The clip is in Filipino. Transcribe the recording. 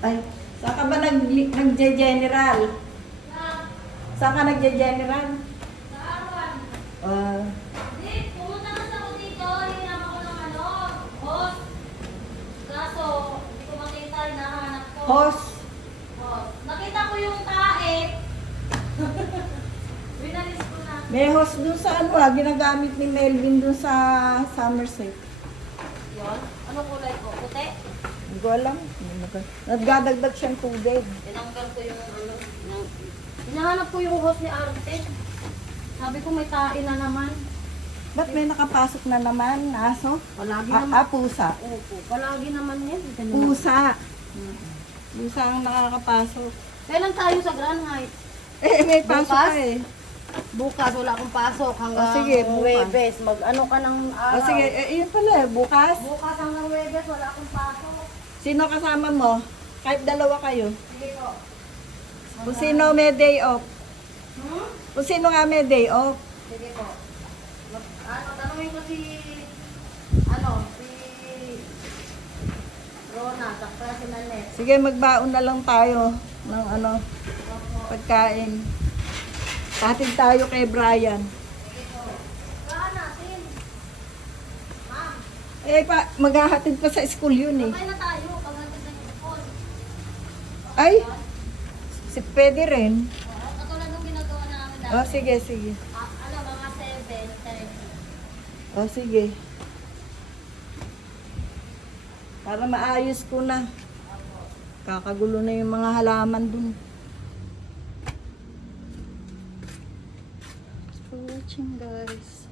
Ay, saan ka ba nagje-general? Saan ka nagje-general? Ah, Hindi, pumunta kasi ako dito, hinanap ako ng host. Kaso, hindi ko makita, hinahanap ko. host. Host. Nakita ko yung tae. Winalis ko na. May host dun sa ano ginagamit ni Melvin dun sa Somerset. Yun? Anong kulay ko? Puti? Hindi ko alam. Nagdadagdag siyang tubig. Tinanggal ko yung hinahanap ko yung host ni Arte. Sabi ko may tae na naman. Ba't may nakapasok na naman? Aso? Palagi naman. Pusa. Opo, palagi naman yan. Pusa. Pusa ang nakakapasok. Kailan tayo sa Grand Heights? May pasok Bukas? ka eh. Bukas wala akong pasok hanggang sige, bukas. Huwebes. Mag-ano ka ng araw. Sige, yun pala eh, bukas. Bukas hanggang Huwebes wala akong pasok. Sino kasama mo? Kahit dalawa kayo. Sige po. Kung sino may day off. Hmm? Kung sino nga may day off. Sige po. Tanungin ko si Rona, saka si Nanette. Sige, magbaon na lang tayo ng pagkain. Tatid tayo kay Brian. Sige po. Saan natin? Ma'am, Maghahatid pa sa school yun eh. sabay na tayo pag natin ng ipon. Ay, pwede rin. Katulad ng ginagawa namin dati. Sige, sige. Mga 7:30. Sige. Para maayos ko na. Kakagulo na yung mga halaman dun. Thanks for watching, guys.